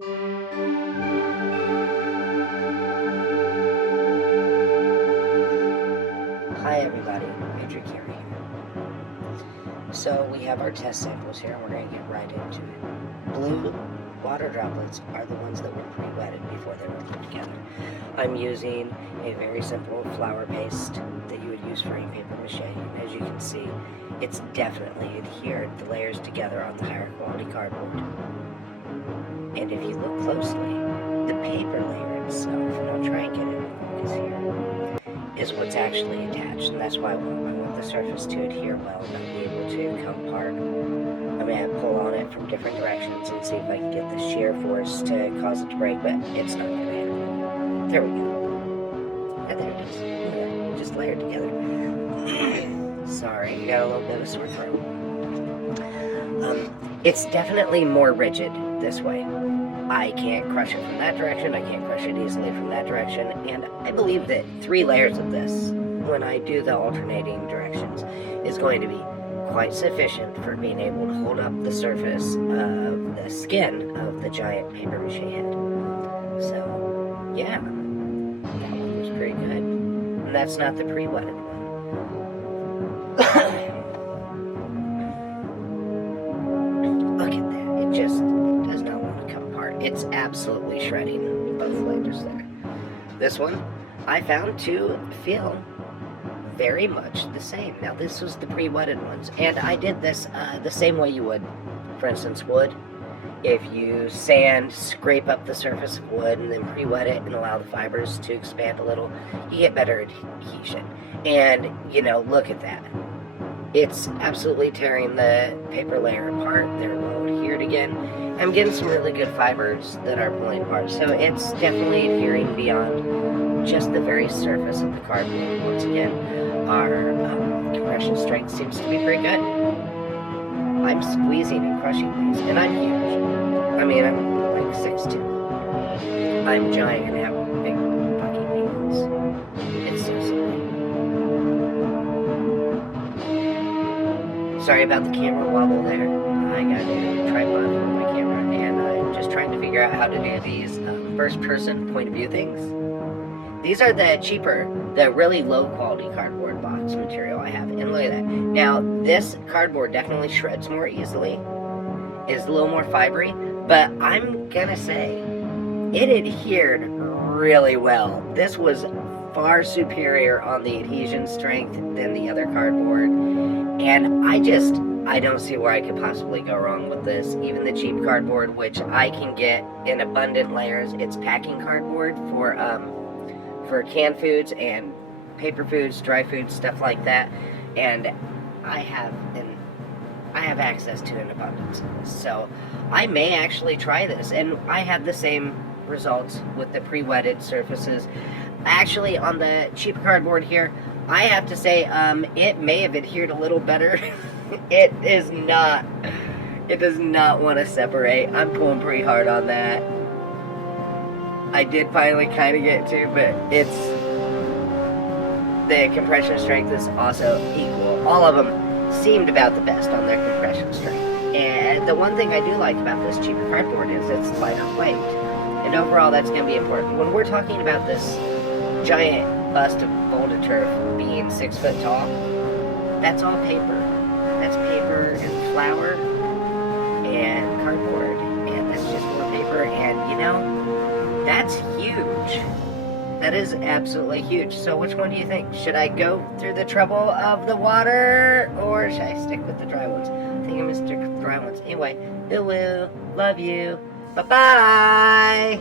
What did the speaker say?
Hi everybody, Major Carey here. So we have our test samples here and we're going to get right into it. Blue water droplets are the ones that were pre-wetted before they were put together. I'm using a very simple flour paste that you would use for ink paper mache. And as you can see, it's definitely adhered the layers together on the higher quality cardboard. And if you look closely, the paper layer itself, and I'll try and get it in focus here, is what's actually attached, and that's why I want the surface to adhere well and not be able to come apart. I'm going to pull on it from different directions and see if I can get the shear force to cause it to break, but it's not going to happen. There we go. And there it is. Look at that. Just layered together. Sorry, you got a little bit of sore throat. It's definitely more rigid this way. I can't crush it from that direction, I can't crush it easily from that direction, and I believe that 3 layers of this, when I do the alternating directions, is going to be quite sufficient for being able to hold up the surface of the skin of the giant paper mache head. So, yeah, that one was pretty good. And that's not the pre-wetted one. Look at that, it just does not want to come apart. It's absolutely shredding both layers there. This one I found to feel very much the same. Now this was the pre-wetted ones, and I did this the same way you would, for instance, wood. If you sand, scrape up the surface of wood, and then pre-wet it and allow the fibers to expand a little, you get better adhesion. And, you know, look at that. It's absolutely tearing the paper layer apart. They're well adhered again. I'm getting some really good fibers that are pulling apart, so it's definitely adhering beyond just the very surface of the cardboard. Once again, our compression strength seems to be pretty good. I'm squeezing and crushing these, and I'm huge. I mean, I'm like 6'2". I'm giant and have big bucky hands. It's so silly. Sorry about the camera wobble there. I got a new tripod for my camera, and I'm just trying to figure out how to do these first-person point-of-view things. These are the cheaper, the really low-quality cardboard box material I have, and look at that. Now, this cardboard definitely shreds more easily, is a little more fibery, but I'm gonna say it adhered really well. This was far superior on the adhesion strength than the other cardboard. And I don't see where I could possibly go wrong with this. Even the cheap cardboard, which I can get in abundant layers, it's packing cardboard for canned foods and paper foods, dry foods, stuff like that. And I have access to an abundance of this. So I may actually try this, and I had the same results with the pre-wetted surfaces. Actually, on the cheap cardboard here, I have to say, it may have adhered a little better. It does not want to separate. I'm pulling pretty hard on that. I did finally kind of get to, but the compression strength is also equal. All of them seemed about the best on their compression strength. And the one thing I do like about this cheaper cardboard is it's lighter weight. And overall, that's going to be important. When we're talking about this giant bust of VoldeTERF being 6 foot tall, that's all paper. That's paper and flour and cardboard, and that's just more paper, and you know, that's huge. That is absolutely huge. So which one do you think? Should I go through the trouble of the water, or should I stick with the dry ones? I think I'm gonna stick with the dry ones. Anyway, woo, love you, bye-bye!